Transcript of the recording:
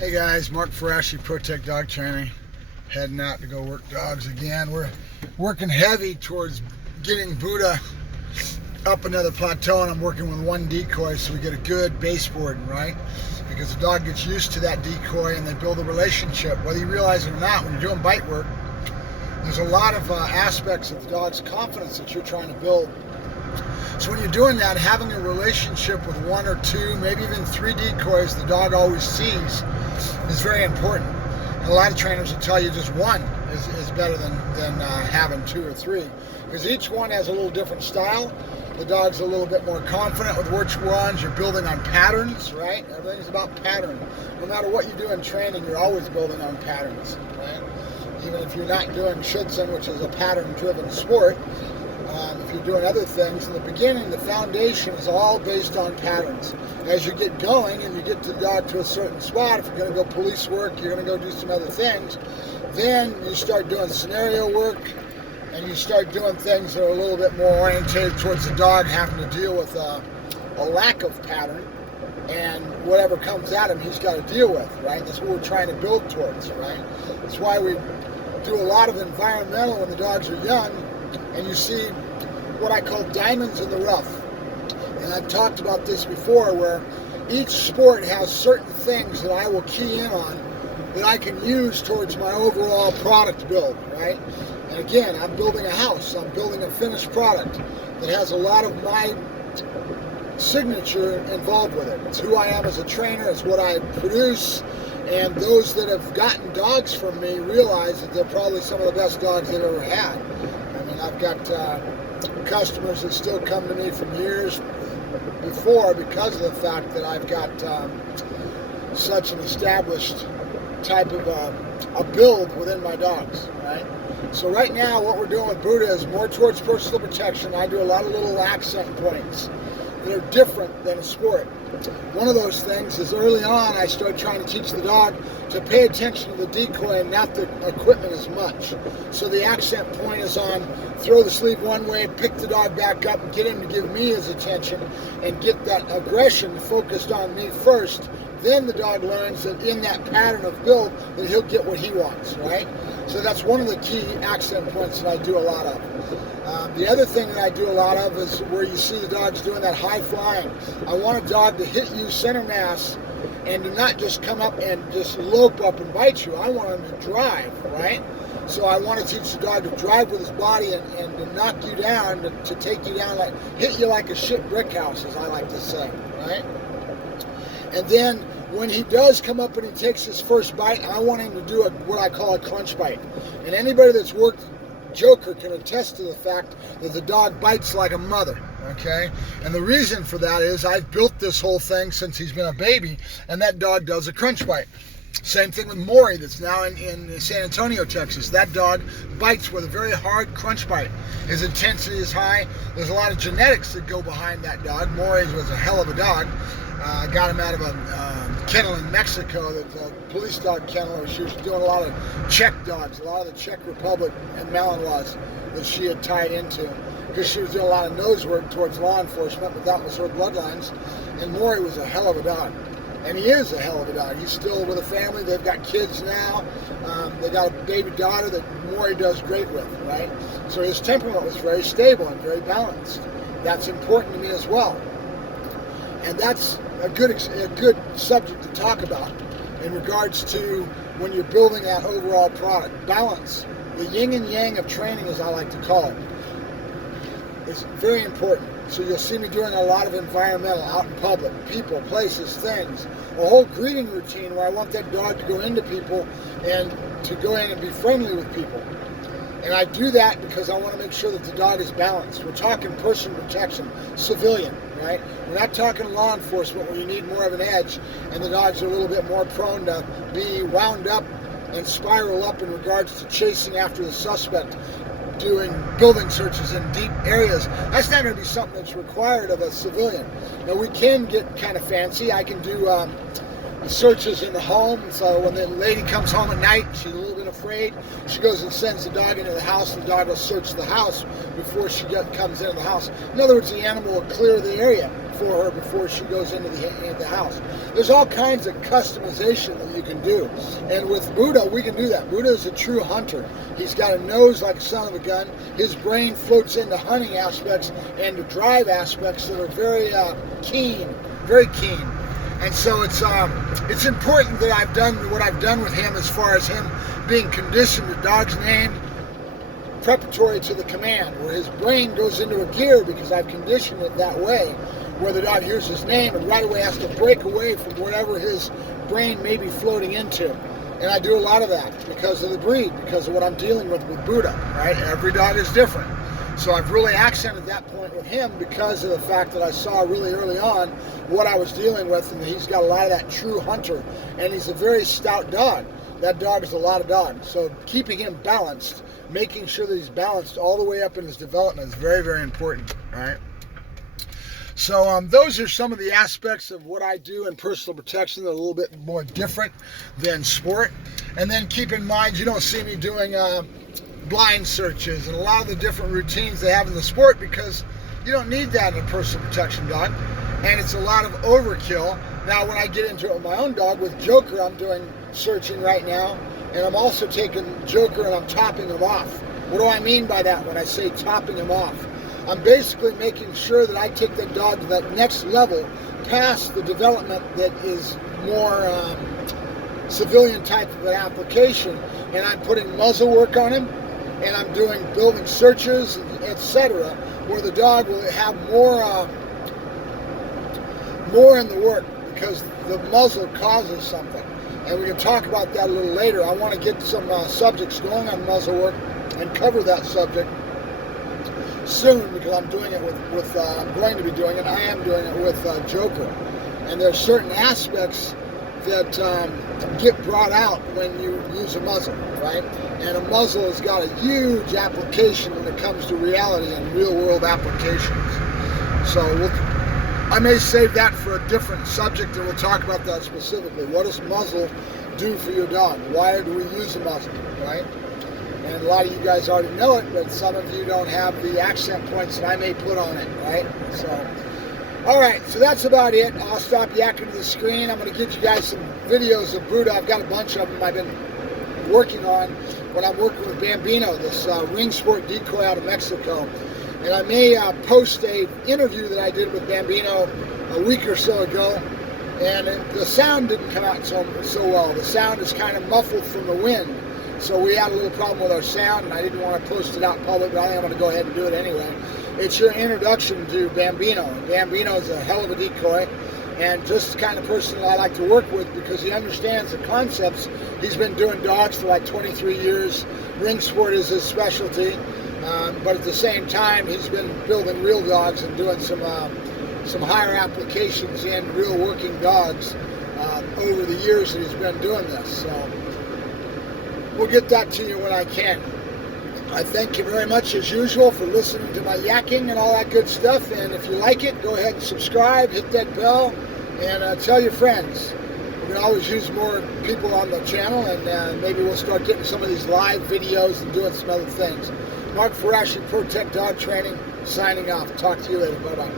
Hey guys, Mark Ferrasci, Protect Dog Training, heading out to go work dogs again. We're working heavy towards getting Buddha up another plateau, and I'm working with one decoy so we get a good baseboarding, right? Because the dog gets used to that decoy and they build a relationship. Whether you realize it or not, when you're doing bite work, there's a lot of aspects of the dog's confidence that you're trying to build. So when you're doing that, having a relationship with one or two, maybe even three decoys the dog always sees is very important. And a lot of trainers will tell you just one is better than having two or three, because each one has a little different style. The dog's a little bit more confident with which ones. You're building on patterns, right? Everything's about pattern. No matter what you do in training, you're always building on patterns, right? Even if you're not doing Schützen, which is a pattern-driven sport, if you're doing other things, in the beginning, the foundation is all based on patterns. As you get going and you get the dog to a certain spot, if you're going to go police work, you're going to go do some other things, then you start doing scenario work, and you start doing things that are a little bit more oriented towards the dog having to deal with a lack of pattern, and whatever comes at him, he's got to deal with, right? That's what we're trying to build towards, right? That's why we do a lot of environmental when the dogs are young, and you see what I call diamonds in the rough. And I've talked about this before, where each sport has certain things that I will key in on that I can use towards my overall product build, right? And again, I'm building a house. I'm building a finished product that has a lot of my signature involved with it. It's who I am as a trainer. It's what I produce. And those that have gotten dogs from me realize that they're probably some of the best dogs they've ever had. I mean, I've got customers that still come to me from years before because of the fact that I've got such an established type of a build within my dogs, right? So right now what we're doing with Buddha is more towards personal protection. I do a lot of little accent points that are different than a sport. One of those things is early on I started trying to teach the dog to pay attention to the decoy and not the equipment as much. So the accent point is on throw the sleeve one way, pick the dog back up, and get him to give me his attention and get that aggression focused on me first. Then the dog learns that in that pattern of build that he'll get what he wants, right? So that's one of the key accent points that I do a lot of. The other thing that I do a lot of is where you see the dogs doing that high flying. I want a dog to hit you center mass and to not just come up and just lope up and bite you. I want him to drive, right? So I want to teach the dog to drive with his body and to knock you down, to take you down, like hit you like a shit brick house, as I like to say, right? And then when he does come up and he takes his first bite, I want him to do what I call a crunch bite. And anybody that's worked Joker can attest to the fact that the dog bites like a mother, okay? And the reason for that is I've built this whole thing since he's been a baby, and that dog does a crunch bite. Same thing with Maury, that's now in San Antonio, Texas. That dog bites with a very hard crunch bite. His intensity is high. There's a lot of genetics that go behind that dog. Maury was a hell of a dog. I got him out of a kennel in Mexico, the police dog kennel. She was doing a lot of Czech dogs, a lot of the Czech Republic and Malinois that she had tied into, because she was doing a lot of nose work towards law enforcement, but that was her bloodlines. And Maury was a hell of a dog. And he is a hell of a dog. He's still with a family. They've got kids now. They got a baby daughter that Maury does great with, right? So his temperament was very stable and very balanced. That's important to me as well. And that's a good subject to talk about in regards to when you're building that overall product. Balance, the yin and yang of training, as I like to call it, is very important. So you'll see me doing a lot of environmental out in public, people, places, things, a whole greeting routine where I want that dog to go into people and to go in and be friendly with people. And I do that because I want to make sure that the dog is balanced. We're talking personal protection, civilian, right? We're not talking law enforcement where you need more of an edge and the dogs are a little bit more prone to be wound up and spiral up in regards to chasing after the suspect, doing building searches in deep areas. That's not going to be something that's required of a civilian. Now, we can get kind of fancy. I can do searches in the home. So when the lady comes home at night, she's a little bit afraid, she goes and sends the dog into the house. The dog will search the house before she comes into the house. In other words, the animal will clear the area for her before she goes into the house. There's all kinds of customization that you can do. And with Buddha, we can do that. Buddha is a true hunter. He's got a nose like a son of a gun. His brain floats into hunting aspects and to drive aspects that are very keen, very keen. And so it's important that I've done what I've done with him as far as him being conditioned to dog's name, preparatory to the command, where his brain goes into a gear because I've conditioned it that way, where the dog hears his name and right away has to break away from whatever his brain may be floating into. And I do a lot of that because of the breed, because of what I'm dealing with Buddha, right? Every dog is different. So I've really accented that point with him because of the fact that I saw really early on what I was dealing with, and he's got a lot of that true hunter, and he's a very stout dog. That dog is a lot of dog. So keeping him balanced, making sure that he's balanced all the way up in his development is very, very important, right? So those are some of the aspects of what I do in personal protection that are a little bit more different than sport. And then keep in mind, you don't see me doing blind searches and a lot of the different routines they have in the sport because you don't need that in a personal protection dog. And it's a lot of overkill. Now, when I get into it with my own dog, with Joker, I'm doing searching right now. And I'm also taking Joker and I'm topping him off. What do I mean by that when I say topping him off? I'm basically making sure that I take the dog to that next level past the development that is more civilian type of an application. And I'm putting muzzle work on him. And I'm doing building searches, etc., where the dog will have more in the work because the muzzle causes something. And we can talk about that a little later. I want to get some subjects going on muzzle work and cover that subject soon because I'm doing it with I'm going to be doing it. I am doing it with Joker. And there's certain aspects that get brought out when you use a muzzle, right? And a muzzle has got a huge application when it comes to reality and real world applications. So I may save that for a different subject and we'll talk about that specifically. What does muzzle do for your dog? Why do we use a muzzle, right? And a lot of you guys already know it, but some of you don't have the accent points that I may put on it, right? So, all right, so that's about it. I'll stop yakking to the screen. I'm going to get you guys some videos of Buddha. I've got a bunch of them I've been working on when I'm working with Bambino, this ring sport decoy out of Mexico. And I may post an interview that I did with Bambino a week or so ago, and the sound didn't come out so well. The sound is kind of muffled from the wind. So we had a little problem with our sound, and I didn't want to post it out in public, but I think I'm going to go ahead and do it anyway. It's your introduction to Bambino. Bambino is a hell of a decoy, and just the kind of person that I like to work with because he understands the concepts. He's been doing dogs for like 23 years. Ring sport is his specialty, but at the same time, he's been building real dogs and doing some higher applications in real working dogs over the years that he's been doing this. So we'll get that to you when I can. I thank you very much, as usual, for listening to my yakking and all that good stuff. And if you like it, go ahead and subscribe, hit that bell, and tell your friends. We can always use more people on the channel, and maybe we'll start getting some of these live videos and doing some other things. Mark Ferrasci, Pro Tech Dog Training, signing off. Talk to you later. Bye-bye.